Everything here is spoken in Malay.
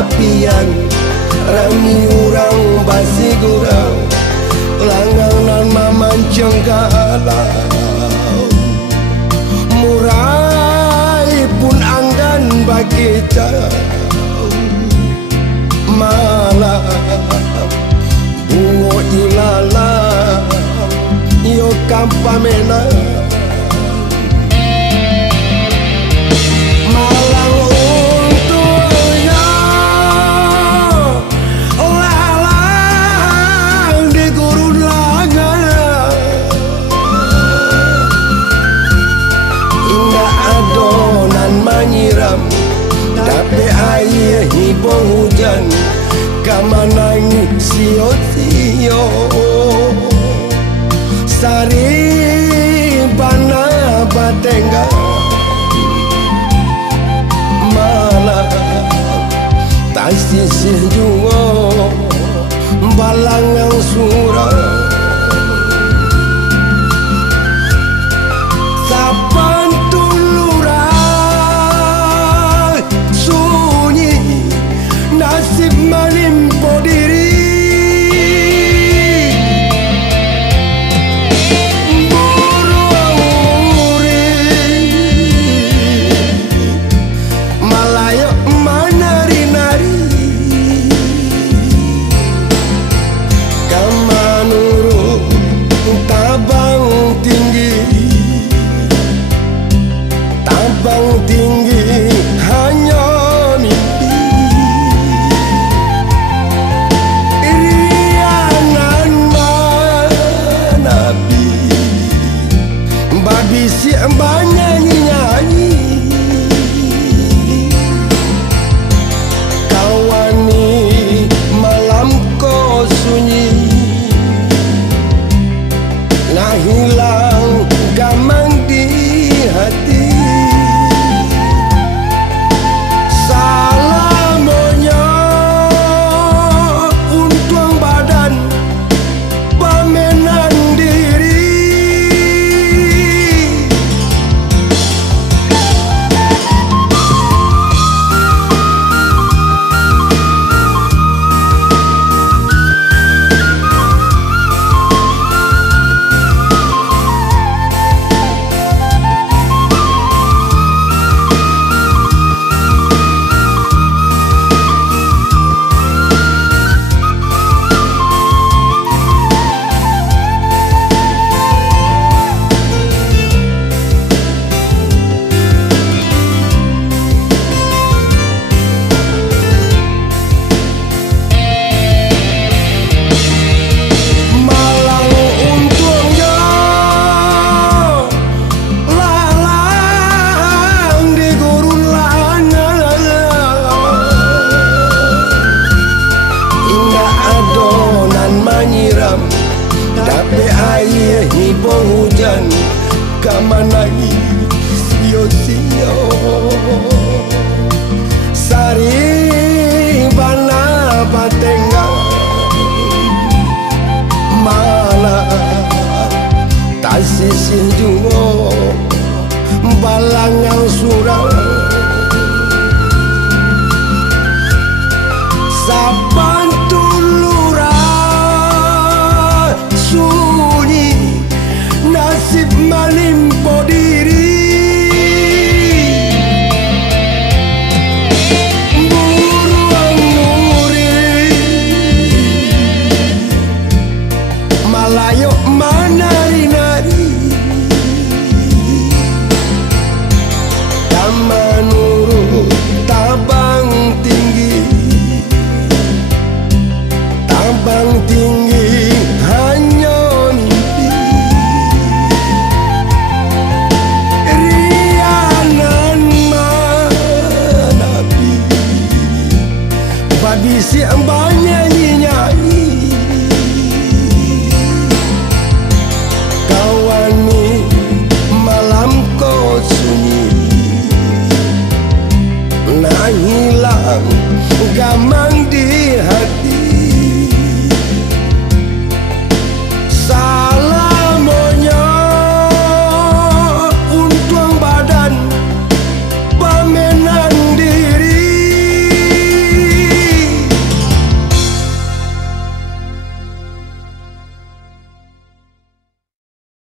apian rami urang basi gurau langanan mamanceng galau murai pun anggan bagi jauh malam bungo ilala yo kampamena malang untungnya lalang di gurun langan indah adonan menyiram tapi air hibung hujan kamanang sio-sio sari bana batengga malah tak sisih juga balangang surau sapan tuluran sunyi nasib menimpa diri Tabang tinggi hanya mimpi irianan manabi babi si nyanyi-nyanyi kawani malam ko sunyi nah hilang gamang di hati tapi air hibung hujan kamanagi sio-sio sari bana batengga malah tak sisih juga balangang surau sapa